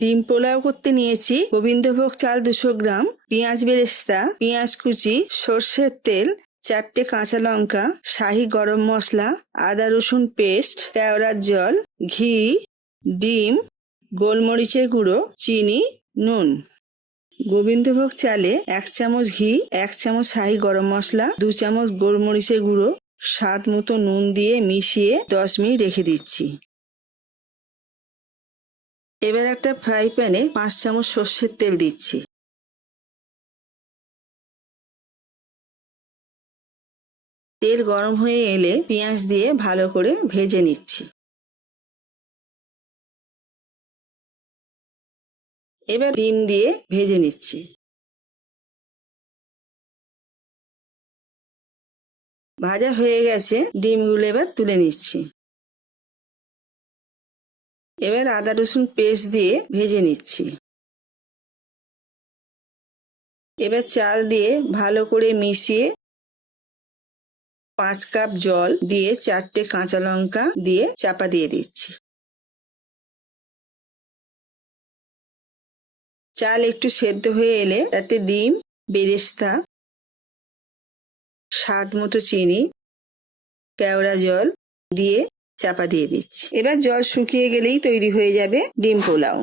ডিম পোলাও করতে নিয়েছি গোবিন্দভোগ চাল 200 গ্রাম, পেঁয়াজ বেরেস্তা, পেঁয়াজ কুচি, সর্ষের তেল, 4টে কাঁচা লঙ্কা, শাহি গরম মশলা, আদা রসুন পেস্ট, কেওড়ার জল, ঘি, ডিম, গোলমরিচের গুঁড়ো, চিনি, নুন। গোবিন্দভোগ চালে 1 চামচ ঘি, 1 চামচ শাহি গরম মশলা, 2 চামচ গোলমরিচের গুঁড়ো, স্বাদ মতো নুন দিয়ে মিশিয়ে 10 মিনিট রেখে দিচ্ছি। এবার একটা ফ্রাই প্যানে 5 চামচ সর্ষের তেল দিচ্ছি। তেল গরম হয়ে এলে পেঁয়াজ দিয়ে ভালো করে ভেজে নিচ্ছি। এবার ডিম দিয়ে ভেজে নিচ্ছি। ভাজা হয়ে গেছে, ডিমগুলো এবার তুলে নিচ্ছি। এবার আদা রসুন পেস্ট দিয়ে ভেজে নিচ্ছি। এবার চাল দিয়ে ভালো করে মিশিয়ে 5 কাপ জল দিয়ে 4টে কাঁচা লঙ্কা দিয়ে চাপা দিয়ে দিচ্ছি। চাল একটু সেদ্ধ হয়ে এলে তাতে ডিম, বেরেস্তা, স্বাদ মতো চিনি, কেওড়া জল দিয়ে চাপা দিয়ে দিচ্ছি। এবার জল শুকিয়ে গেলেই তৈরি হয়ে যাবে ডিম পোলাও।